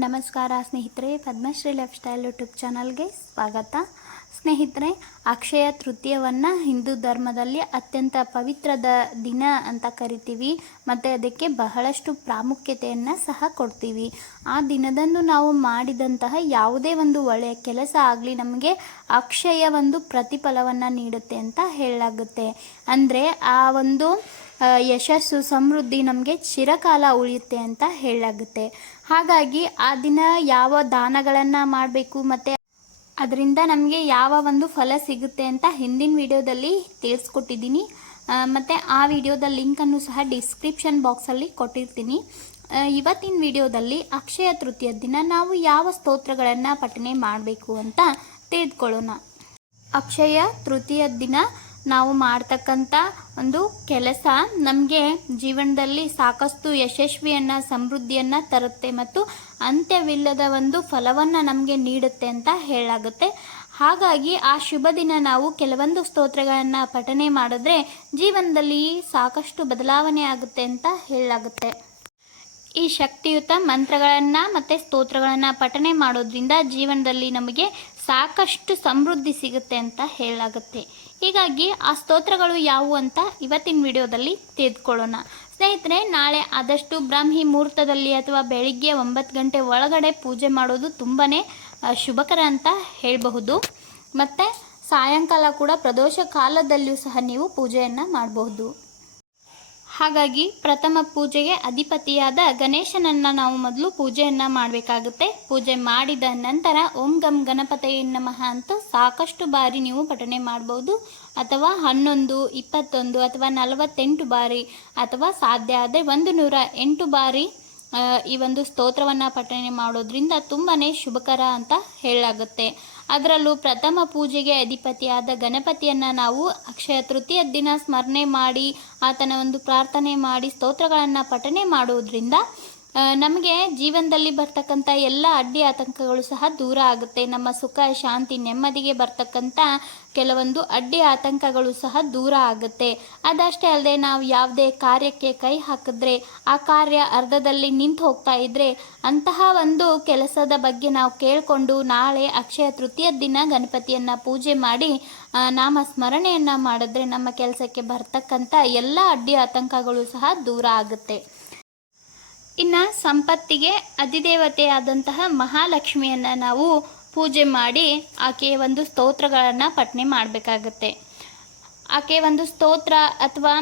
ನಮಸ್ಕಾರ ಸ್ನೇಹಿತರೆ, Padmashri life style YouTube ಚಾನಲ್ಗೆ ಸ್ವಾಗತ. ಸ್ನೇಹಿತರೆ, ಅಕ್ಷಯ ತೃತೀಯವನ್ನು ಹಿಂದೂ ಧರ್ಮದಲ್ಲಿ ಅತ್ಯಂತ ಪವಿತ್ರದ ದಿನ ಅಂತ ಕರಿತೀವಿ. ಮತ್ತು ಅದಕ್ಕೆ ಬಹಳಷ್ಟು ಪ್ರಾಮುಖ್ಯತೆಯನ್ನು ಸಹ ಕೊಡ್ತೀವಿ. ಆ ದಿನದಂದು ನಾವು ಮಾಡಿದಂತಹ ಯಾವುದೇ ಒಂದು ಒಳ್ಳೆಯ ಕೆಲಸ ಆಗಲಿ ನಮಗೆ ಅಕ್ಷಯ ಒಂದು ಪ್ರತಿಫಲವನ್ನು ನೀಡುತ್ತೆ ಅಂತ ಹೇಳಲಾಗುತ್ತೆ. ಅಂದರೆ ಆ ಒಂದು ಯಶಸ್ಸು, ಸಮೃದ್ಧಿ ನಮಗೆ ಚಿರಕಾಲ ಉಳಿಯುತ್ತೆ ಅಂತ ಹೇಳಲಾಗುತ್ತೆ. ಹಾಗಾಗಿ ಆ ದಿನ ಯಾವ ದಾನಗಳನ್ನು ಮಾಡಬೇಕು ಮತ್ತು ಅದರಿಂದ ನಮಗೆ ಯಾವ ಒಂದು ಫಲ ಸಿಗುತ್ತೆ ಅಂತ ಹಿಂದಿನ ವಿಡಿಯೋದಲ್ಲಿ ತಿಳಿಸ್ಕೊಟ್ಟಿದ್ದೀನಿ. ಮತ್ತು ಆ ವಿಡಿಯೋದ ಲಿಂಕನ್ನು ಸಹ ಡಿಸ್ಕ್ರಿಪ್ಷನ್ ಬಾಕ್ಸಲ್ಲಿ ಕೊಟ್ಟಿರ್ತೀನಿ. ಇವತ್ತಿನ ವಿಡಿಯೋದಲ್ಲಿ ಅಕ್ಷಯ ತೃತೀಯ ದಿನ ನಾವು ಯಾವ ಸ್ತೋತ್ರಗಳನ್ನು ಪಠನೆ ಮಾಡಬೇಕು ಅಂತ ತಿಳಿದುಕೊಳ್ಳೋಣ ಅಕ್ಷಯ ತೃತೀಯ ದಿನ ನಾವು ಮಾಡ್ತಕ್ಕಂಥ ಒಂದು ಕೆಲಸ ನಮಗೆ ಜೀವನದಲ್ಲಿ ಸಾಕಷ್ಟು ಯಶಸ್ವಿಯನ್ನು, ಸಮೃದ್ಧಿಯನ್ನು ತರುತ್ತೆ ಮತ್ತು ಅಂತ್ಯವಿಲ್ಲದ ಒಂದು ಫಲವನ್ನು ನಮಗೆ ನೀಡುತ್ತೆ ಅಂತ ಹೇಳಾಗುತ್ತೆ. ಹಾಗಾಗಿ ಆ ಶುಭ ದಿನ ನಾವು ಕೆಲವೊಂದು ಸ್ತೋತ್ರಗಳನ್ನು ಪಠನೆ ಮಾಡಿದ್ರೆ ಜೀವನದಲ್ಲಿ ಸಾಕಷ್ಟು ಬದಲಾವಣೆ ಆಗುತ್ತೆ ಅಂತ ಹೇಳಲಾಗುತ್ತೆ ಈ ಶಕ್ತಿಯುತ ಮಂತ್ರಗಳನ್ನು ಮತ್ತು ಸ್ತೋತ್ರಗಳನ್ನು ಪಠನೆ ಮಾಡೋದ್ರಿಂದ ಜೀವನದಲ್ಲಿ ನಮಗೆ ಸಾಕಷ್ಟು ಸಮೃದ್ಧಿ ಸಿಗುತ್ತೆ ಅಂತ ಹೇಳಲಾಗುತ್ತೆ. ಹೀಗಾಗಿ ಆ ಸ್ತೋತ್ರಗಳು ಯಾವುವು ಅಂತ ಇವತ್ತಿನ ವಿಡಿಯೋದಲ್ಲಿ ತಿಳಿದುಕೊಳ್ಳೋಣ. ಸ್ನೇಹಿತರೆ, ನಾಳೆ ಆದಷ್ಟು ಬ್ರಾಹ್ಮಿ ಮುಹೂರ್ತದಲ್ಲಿ ಅಥವಾ ಬೆಳಿಗ್ಗೆ ಒಂಬತ್ತು ಗಂಟೆ ಒಳಗಡೆ ಪೂಜೆ ಮಾಡೋದು ತುಂಬಾ ಶುಭಕರ ಅಂತ ಹೇಳಬಹುದು. ಮತ್ತು ಸಾಯಂಕಾಲ ಕೂಡ ಪ್ರದೋಷ ಕಾಲದಲ್ಲಿಯೂ ಸಹ ನೀವು ಪೂಜೆಯನ್ನು ಮಾಡಬಹುದು. ಹಾಗಾಗಿ ಪ್ರಥಮ ಪೂಜೆಗೆ ಅಧಿಪತಿಯಾದ ಗಣೇಶನನ್ನ ನಾವು ಮೊದಲು ಪೂಜೆಯನ್ನ ಮಾಡಬೇಕಾಗುತ್ತೆ. ಪೂಜೆ ಮಾಡಿದ ನಂತರ ಓಂ ಗಂ ಗಣಪತಯ ನಮಃ ಅಂತ ಸಾಕಷ್ಟು ಬಾರಿ ನೀವು ಪಠನೆ ಮಾಡಬಹುದು ಅಥವಾ ಹನ್ನೊಂದು, ಇಪ್ಪತ್ತೊಂದು ಅಥವಾ ನಲವತ್ತೆಂಟು ಬಾರಿ ಅಥವಾ ಸಾಧ್ಯ ಆದರೆ ಒಂದು ನೂರ ಎಂಟು ಬಾರಿ ಈ ಒಂದು ಸ್ತೋತ್ರವನ್ನು ಪಠನೆ ಮಾಡೋದ್ರಿಂದ ತುಂಬಾ ಶುಭಕರ ಅಂತ ಹೇಳಲಾಗುತ್ತೆ. ಅದರಲ್ಲೂ ಪ್ರಥಮ ಪೂಜೆಗೆ ಅಧಿಪತಿಯಾದ ಗಣಪತಿಯನ್ನು ನಾವು ಅಕ್ಷಯ ತೃತೀಯ ದಿನ ಸ್ಮರಣೆ ಮಾಡಿ ಆತನ ಒಂದು ಪ್ರಾರ್ಥನೆ ಮಾಡಿ ಸ್ತೋತ್ರಗಳನ್ನು ಪಠನೆ ಮಾಡೋದ್ರಿಂದ ಆ, ನಮಗೆ ಜೀವನದಲ್ಲಿ ಬರ್ತಕ್ಕಂಥ ಎಲ್ಲ ಅಡ್ಡಿ ಆತಂಕಗಳು ಸಹ ದೂರ ಆಗುತ್ತೆ. ನಮ್ಮ ಸುಖ, ಶಾಂತಿ, ನೆಮ್ಮದಿಗೆ ಬರ್ತಕ್ಕಂಥ ಕೆಲವೊಂದು ಅಡ್ಡಿ ಆತಂಕಗಳು ಸಹ ದೂರ ಆಗುತ್ತೆ. ಅದಷ್ಟೇ ಅಲ್ಲದೆ ನಾವು ಯಾವುದೇ ಕಾರ್ಯಕ್ಕೆ ಕೈ ಹಾಕಿದ್ರೆ, ಆ ಕಾರ್ಯ ಅರ್ಧದಲ್ಲಿ ನಿಂತು ಹೋಗ್ತಾ ಇದ್ರೆ ಅಂತಹ ಒಂದು ಕೆಲಸದ ಬಗ್ಗೆ ನಾವು ಕೇಳಿಕೊಂಡು ನಾಳೆ ಅಕ್ಷಯ ತೃತೀಯ ದಿನ ಗಣಪತಿಯನ್ನು ಪೂಜೆ ಮಾಡಿ ನಾಮ ಸ್ಮರಣೆಯನ್ನು ಮಾಡಿದ್ರೆ ನಮ್ಮ ಕೆಲಸಕ್ಕೆ ಬರ್ತಕ್ಕಂಥ ಎಲ್ಲ ಅಡ್ಡಿ ಆತಂಕಗಳು ಸಹ ದೂರ ಆಗುತ್ತೆ. ಇನ್ನು ಸಂಪತ್ತಿಗೆ ಅಧಿದೇವತೆಯಾದಂತಹ ಮಹಾಲಕ್ಷ್ಮಿಯನ್ನು ನಾವು ಪೂಜೆ ಮಾಡಿ ಆಕೆಯ ಒಂದು ಸ್ತೋತ್ರಗಳನ್ನು ಪಠನೆ ಮಾಡಬೇಕಾಗತ್ತೆ. ಆಕೆಯ ಒಂದು ಸ್ತೋತ್ರ ಅಥವಾ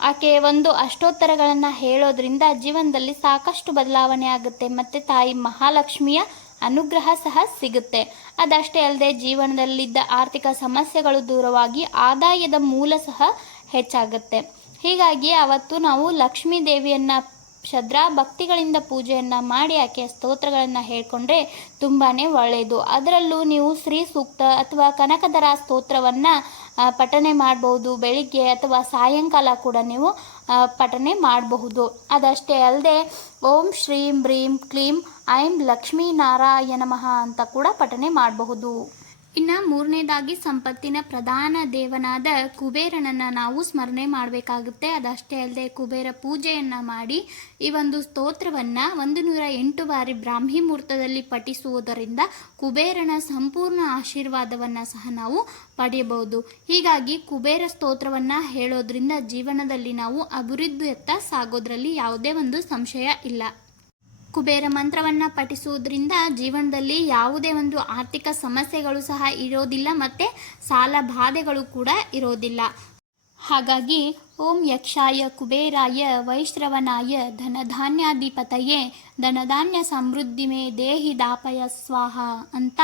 ಆಕೆಯ ಒಂದು ಅಷ್ಟೋತ್ತರಗಳನ್ನು ಹೇಳೋದ್ರಿಂದ ಜೀವನದಲ್ಲಿ ಸಾಕಷ್ಟು ಬದಲಾವಣೆ ಆಗುತ್ತೆ ಮತ್ತು ತಾಯಿ ಮಹಾಲಕ್ಷ್ಮಿಯ ಅನುಗ್ರಹ ಸಹ ಸಿಗುತ್ತೆ. ಅದಷ್ಟೇ ಅಲ್ಲದೆ ಜೀವನದಲ್ಲಿದ್ದ ಆರ್ಥಿಕ ಸಮಸ್ಯೆಗಳು ದೂರವಾಗಿ ಆದಾಯದ ಮೂಲ ಸಹ ಹೆಚ್ಚಾಗುತ್ತೆ. ಹೀಗಾಗಿ ಅವತ್ತು ನಾವು ಲಕ್ಷ್ಮೀ ದೇವಿಯನ್ನು ಶ್ರದ್ಧಾ ಭಕ್ತಿಗಳಿಂದ ಪೂಜೆಯನ್ನು ಮಾಡಿ ಆಕೆಯ ಸ್ತೋತ್ರಗಳನ್ನು ಹೇಳ್ಕೊಂಡ್ರೆ ತುಂಬಾ ಒಳ್ಳೆಯದು ಅದರಲ್ಲೂ ನೀವು ಶ್ರೀ ಸೂಕ್ತ ಅಥವಾ ಕನಕದರ ಸ್ತೋತ್ರವನ್ನು ಪಠನೆ ಮಾಡಬಹುದು ಬೆಳಿಗ್ಗೆ ಅಥವಾ ಸಾಯಂಕಾಲ ಕೂಡ ನೀವು ಪಠನೆ ಮಾಡಬಹುದು. ಅದಷ್ಟೇ ಅಲ್ಲದೆ ಓಂ ಶ್ರೀಂ ಬ್ರೀಂ ಕ್ಲೀಂ ಐಂ ಲಕ್ಷ್ಮೀ ನಾರಾಯಣ ನಮಃ ಅಂತ ಕೂಡ ಪಠನೆ ಮಾಡಬಹುದು. ಇನ್ನು ಮೂರನೇದಾಗಿ ಸಂಪತ್ತಿನ ಪ್ರಧಾನ ದೇವನಾದ ಕುಬೇರನನ್ನ ನಾವು ಸ್ಮರಣೆ ಮಾಡಬೇಕಾಗುತ್ತೆ. ಅದಷ್ಟೇ ಅಲ್ಲದೆ ಕುಬೇರ ಪೂಜೆಯನ್ನ ಮಾಡಿ ಈ ಒಂದು ಸ್ತೋತ್ರವನ್ನ ಒಂದು ನೂರ ಎಂಟು ಬಾರಿ ಬ್ರಾಹ್ಮಿ ಮುಹೂರ್ತದಲ್ಲಿ ಪಠಿಸುವುದರಿಂದ ಕುಬೇರನ ಸಂಪೂರ್ಣ ಆಶೀರ್ವಾದವನ್ನ ಸಹ ನಾವು ಪಡೆಯಬಹುದು. ಹೀಗಾಗಿ ಕುಬೇರ ಸ್ತೋತ್ರವನ್ನ ಹೇಳೋದ್ರಿಂದ ಜೀವನದಲ್ಲಿ ನಾವು ಅಭಿವೃದ್ಧಿಯತ್ತ ಸಾಗೋದ್ರಲ್ಲಿ ಯಾವುದೇ ಒಂದು ಸಂಶಯ ಇಲ್ಲ. ಕುಬೇರ ಮಂತ್ರವನ್ನು ಪಠಿಸುವುದರಿಂದ ಜೀವನದಲ್ಲಿ ಯಾವುದೇ ಒಂದು ಆರ್ಥಿಕ ಸಮಸ್ಯೆಗಳು ಸಹ ಇರೋದಿಲ್ಲ, ಮತ್ತು ಸಾಲ ಬಾಧೆಗಳು ಕೂಡ ಇರೋದಿಲ್ಲ. ಹಾಗಾಗಿ ಓಂ ಯಕ್ಷಾಯ ಕುಬೇರಾಯ ವೈಶ್ರವನಾಯ ಧನಧಾನ್ಯಾಧಿಪತಯೇ, ಧನಧಾನ್ಯ ಸಮೃದ್ಧಿ ಮೇ ದೇಹಿ ದಾಪಯ ಸ್ವಾಹ ಅಂತ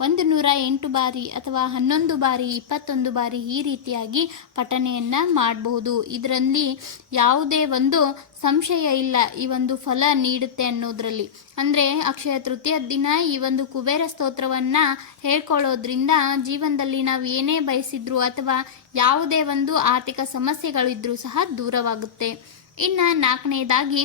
ಒಂದು ನೂರ ಎಂಟು ಬಾರಿ ಅಥವಾ ಹನ್ನೊಂದು ಬಾರಿ, ಇಪ್ಪತ್ತೊಂದು ಬಾರಿ ಈ ರೀತಿಯಾಗಿ ಪಠನೆಯನ್ನು ಮಾಡಬಹುದು ಇದರಲ್ಲಿ ಯಾವುದೇ ಒಂದು ಸಂಶಯ ಇಲ್ಲ ಈ ಒಂದು ಫಲ ನೀಡುತ್ತೆ ಅನ್ನೋದ್ರಲ್ಲಿ. ಅಂದರೆ ಅಕ್ಷಯ ತೃತೀಯ ದಿನ ಈ ಒಂದು ಕುಬೇರ ಸ್ತೋತ್ರವನ್ನು ಹೇಳ್ಕೊಳ್ಳೋದ್ರಿಂದ ಜೀವನದಲ್ಲಿ ನಾವು ಏನೇ ಬಯಸಿದ್ರು ಅಥವಾ ಯಾವುದೇ ಒಂದು ಆರ್ಥಿಕ ಸಮಸ್ಯೆಗಳಿದ್ರೂ ಸಹ ದೂರವಾಗುತ್ತೆ. ಇನ್ನು ನಾಲ್ಕನೇದಾಗಿ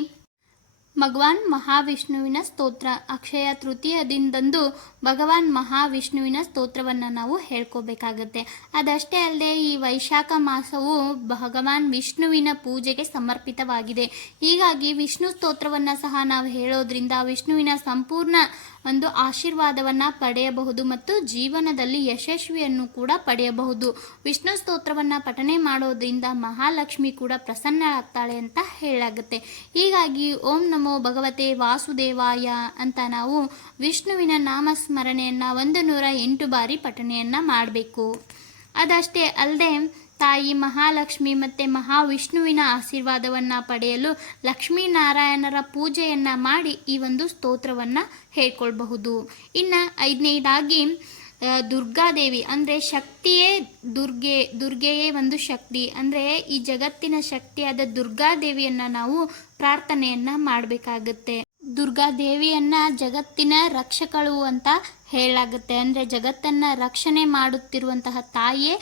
ಭಗವಾನ್ ಮಹಾವಿಷ್ಣುವಿನ ಸ್ತೋತ್ರ. ಅಕ್ಷಯ ತೃತೀಯದಿಂದಂದು ಭಗವಾನ್ ಮಹಾವಿಷ್ಣುವಿನ ಸ್ತೋತ್ರವನ್ನು ನಾವು ಹೇಳ್ಕೋಬೇಕಾಗತ್ತೆ. ಅದಷ್ಟೇ ಅಲ್ಲದೆ ಈ ವೈಶಾಖ ಮಾಸವು ಭಗವಾನ್ ವಿಷ್ಣುವಿನ ಪೂಜೆಗೆ ಸಮರ್ಪಿತವಾಗಿದೆ. ಹೀಗಾಗಿ ವಿಷ್ಣು ಸ್ತೋತ್ರವನ್ನು ಸಹ ನಾವು ಹೇಳೋದ್ರಿಂದ ವಿಷ್ಣುವಿನ ಸಂಪೂರ್ಣ ಒಂದು ಆಶೀರ್ವಾದವನ್ನು ಪಡೆಯಬಹುದು ಮತ್ತು ಜೀವನದಲ್ಲಿ ಯಶಸ್ವಿಯನ್ನು ಕೂಡ ಪಡೆಯಬಹುದು. ವಿಷ್ಣು ಸ್ತೋತ್ರವನ್ನು ಪಠನೆ ಮಾಡೋದ್ರಿಂದ ಮಹಾಲಕ್ಷ್ಮಿ ಕೂಡ ಪ್ರಸನ್ನಳಾಗ್ತಾಳೆ ಅಂತ ಹೇಳಾಗುತ್ತೆ. ಹೀಗಾಗಿ ಓಂ ನಮೋ ಭಗವತೆ ವಾಸುದೇವಾಯ ಅಂತ ನಾವು ವಿಷ್ಣುವಿನ ನಾಮಸ್ಮರಣೆಯನ್ನು ಒಂದು ನೂರ ಎಂಟು ಬಾರಿ ಪಠನೆಯನ್ನು ಮಾಡಬೇಕು. ಅದಷ್ಟೇ ಅಲ್ಲದೆ ತಾಯಿ ಮಹಾಲಕ್ಷ್ಮಿ ಮತ್ತು ಮಹಾವಿಷ್ಣುವಿನ ಆಶೀರ್ವಾದವನ್ನು ಪಡೆಯಲು ಲಕ್ಷ್ಮೀನಾರಾಯಣರ ಪೂಜೆಯನ್ನು ಮಾಡಿ ಈ ಒಂದು ಸ್ತೋತ್ರವನ್ನು ಹೇಳ್ಕೊಳ್ಬಹುದು. ಇನ್ನು ಐದನೇದಾಗಿ ದುರ್ಗಾದೇವಿ ಅಂದರೆ ಶಕ್ತಿಯೇ ದುರ್ಗೆ, ದುರ್ಗೆಯೇ ಒಂದು ಶಕ್ತಿ. ಅಂದರೆ ಈ ಜಗತ್ತಿನ ಶಕ್ತಿಯಾದ ದುರ್ಗಾದೇವಿಯನ್ನು ನಾವು ಪ್ರಾರ್ಥನೆಯನ್ನು ಮಾಡಬೇಕಾಗುತ್ತೆ. ದುರ್ಗಾದೇವಿಯನ್ನ ಜಗತ್ತಿನ ರಕ್ಷಕಳು ಅಂತ ಹೇಳಾಗುತ್ತೆ ಅಂದರೆ ಜಗತ್ತನ್ನು ರಕ್ಷಣೆ ಮಾಡುತ್ತಿರುವಂತಹ ತಾಯಿಯೇ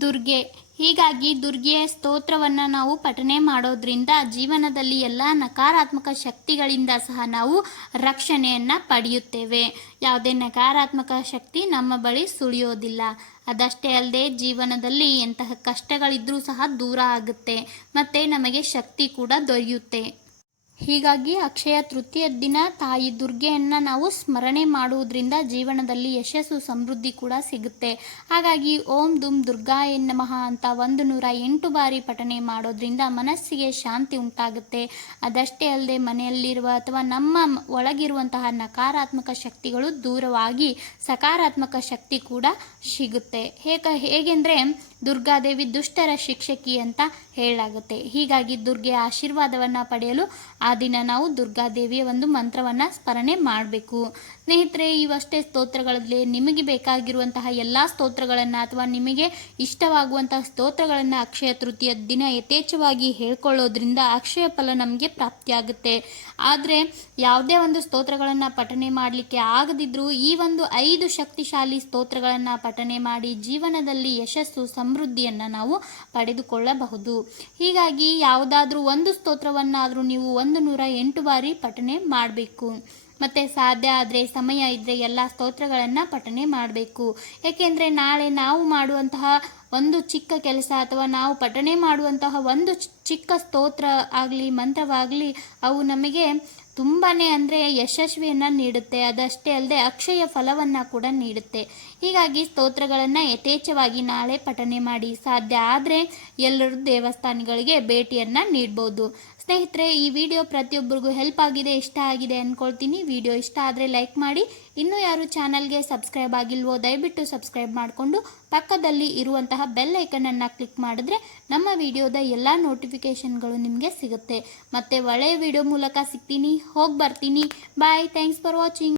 ದುರ್ಗೆ. ಹೀಗಾಗಿ ದುರ್ಗೆಯ ಸ್ತೋತ್ರವನ್ನು ನಾವು ಪಠನೆ ಮಾಡೋದ್ರಿಂದ ಜೀವನದಲ್ಲಿ ಎಲ್ಲ ನಕಾರಾತ್ಮಕ ಶಕ್ತಿಗಳಿಂದ ಸಹ ನಾವು ರಕ್ಷಣೆಯನ್ನು ಪಡೆಯುತ್ತೇವೆ. ಯಾವುದೇ ನಕಾರಾತ್ಮಕ ಶಕ್ತಿ ನಮ್ಮ ಬಳಿ ಸುಳಿಯೋದಿಲ್ಲ. ಅದಷ್ಟೇ ಅಲ್ಲದೆ ಜೀವನದಲ್ಲಿ ಎಂತಹ ಕಷ್ಟಗಳಿದ್ರೂ ಸಹ ದೂರ ಆಗುತ್ತೆ. ಮತ್ತು ನಮಗೆ ಶಕ್ತಿ ಕೂಡ ದೊರೆಯುತ್ತೆ. ಹೀಗಾಗಿ ಅಕ್ಷಯ ತೃತೀಯ ದಿನ ತಾಯಿ ದುರ್ಗೆಯನ್ನು ನಾವು ಸ್ಮರಣೆ ಮಾಡುವುದರಿಂದ ಜೀವನದಲ್ಲಿ ಯಶಸ್ಸು, ಸಮೃದ್ಧಿ ಕೂಡ ಸಿಗುತ್ತೆ. ಹಾಗಾಗಿ ಓಂ ದುಮ್ ದುರ್ಗಾ ನಮಃ ಅಂತ ಒಂದು ನೂರ ಎಂಟು ಬಾರಿ ಪಠನೆ ಮಾಡೋದ್ರಿಂದ ಮನಸ್ಸಿಗೆ ಶಾಂತಿ ಉಂಟಾಗುತ್ತೆ. ಅದಷ್ಟೇ ಅಲ್ಲದೆ ಮನೆಯಲ್ಲಿರುವ ಅಥವಾ ನಮ್ಮ ಒಳಗಿರುವಂತಹ ನಕಾರಾತ್ಮಕ ಶಕ್ತಿಗಳು ದೂರವಾಗಿ ಸಕಾರಾತ್ಮಕ ಶಕ್ತಿ ಕೂಡ ಸಿಗುತ್ತೆ. ಹೇಗ, ಹೇಗೆಂದರೆ ದುರ್ಗಾದೇವಿ ದುಷ್ಟರ ಶಿಕ್ಷಕಿ ಅಂತ ಹೇಳಲಾಗುತ್ತೆ. ಹೀಗಾಗಿ ದುರ್ಗೆಯ ಆಶೀರ್ವಾದವನ್ನು ಪಡೆಯಲು ಆ ದಿನ ನಾವು ದುರ್ಗಾದೇವಿಯ ಒಂದು ಮಂತ್ರವನ್ನು ಸ್ಮರಣೆ ಮಾಡಬೇಕು. ಸ್ನೇಹಿತರೆ, ಇವಷ್ಟೇ ಸ್ತೋತ್ರಗಳಲ್ಲಿ ನಿಮಗೆ ಬೇಕಾಗಿರುವಂತಹ ಎಲ್ಲ ಸ್ತೋತ್ರಗಳನ್ನು ಅಥವಾ ನಿಮಗೆ ಇಷ್ಟವಾಗುವಂತಹ ಸ್ತೋತ್ರಗಳನ್ನು ಅಕ್ಷಯ ತೃತೀಯ ದಿನ ಯಥೇಚ್ಛವಾಗಿ ಹೇಳ್ಕೊಳ್ಳೋದ್ರಿಂದ ಅಕ್ಷಯ ಫಲ ನಮಗೆ ಪ್ರಾಪ್ತಿಯಾಗುತ್ತೆ. ಆದರೆ, ಯಾವುದೇ ಒಂದು ಸ್ತೋತ್ರಗಳನ್ನು ಪಠನೆ ಮಾಡಲಿಕ್ಕೆ ಆಗದಿದ್ದರೂ ಈ ಒಂದು ಐದು ಶಕ್ತಿಶಾಲಿ ಸ್ತೋತ್ರಗಳನ್ನು ಪಠನೆ ಮಾಡಿ ಜೀವನದಲ್ಲಿ ಯಶಸ್ಸು, ಸಮೃದ್ಧಿಯನ್ನು ನಾವು ಪಡೆದುಕೊಳ್ಳಬಹುದು. ಹೀಗಾಗಿ, ಯಾವುದಾದ್ರೂ ಒಂದು ಸ್ತೋತ್ರವನ್ನಾದರೂ ನೀವು ಒಂದು ನೂರ ಎಂಟು ಬಾರಿ ಪಠನೆ ಮಾಡಬೇಕು. ಮತ್ತು ಸಾಧ್ಯ ಆದರೆ, ಸಮಯ ಇದ್ದರೆ ಎಲ್ಲ ಸ್ತೋತ್ರಗಳನ್ನು ಪಠನೆ ಮಾಡಬೇಕು. ಏಕೆಂದರೆ ನಾಳೆ ನಾವು ಮಾಡುವಂತಹ ಒಂದು ಚಿಕ್ಕ ಕೆಲಸ ಅಥವಾ ನಾವು ಪಠನೆ ಮಾಡುವಂತಹ ಒಂದು ಚಿಕ್ಕ ಸ್ತೋತ್ರ ಆಗಲಿ, ಮಂತ್ರವಾಗಲಿ, ಅವು ನಮಗೆ ತುಂಬಾ ಅಂದರೆ ಯಶಸ್ವಿಯನ್ನು ನೀಡುತ್ತೆ. ಅದಷ್ಟೇ ಅಲ್ಲದೆ ಅಕ್ಷಯ ಫಲವನ್ನು ಕೂಡ ನೀಡುತ್ತೆ. ಹೀಗಾಗಿ ಸ್ತೋತ್ರಗಳನ್ನು ಯಥೇಚ್ಛವಾಗಿ ನಾಳೆ ಪಠನೆ ಮಾಡಿ. ಸಾಧ್ಯ ಆದರೆ ಎಲ್ಲರೂ ದೇವಸ್ಥಾನಗಳಿಗೆ ಭೇಟಿಯನ್ನು ನೀಡ್ಬೋದು. ಸ್ನೇಹಿತರೆ, ಈ ವಿಡಿಯೋ ಪ್ರತಿಯೊಬ್ಬರಿಗೂ ಹೆಲ್ಪ್ ಆಗಿದೆ, ಇಷ್ಟ ಆಗಿದೆ ಅಂದ್ಕೊಳ್ತೀನಿ ವಿಡಿಯೋ ಇಷ್ಟ ಆದರೆ ಲೈಕ್ ಮಾಡಿ. ಇನ್ನೂ ಯಾರು ಚಾನಲ್ಗೆ ಸಬ್ಸ್ಕ್ರೈಬ್ ಆಗಿಲ್ವೋ, ದಯವಿಟ್ಟು ಸಬ್ಸ್ಕ್ರೈಬ್ ಮಾಡಿಕೊಂಡು ಪಕ್ಕದಲ್ಲಿ ಇರುವಂತಹ ಬೆಲ್ ಐಕನನ್ನು ಕ್ಲಿಕ್ ಮಾಡಿದ್ರೆ ನಮ್ಮ ವಿಡಿಯೋದ ಎಲ್ಲ ನೋಟಿಫಿಕೇಷನ್ಗಳು ನಿಮಗೆ ಸಿಗುತ್ತೆ. ಮತ್ತು ಒಳ್ಳೆಯ ವಿಡಿಯೋ ಮೂಲಕ ಸಿಗ್ತೀನಿ. ಹೋಗಿ ಬರ್ತೀನಿ. Bye thanks for watching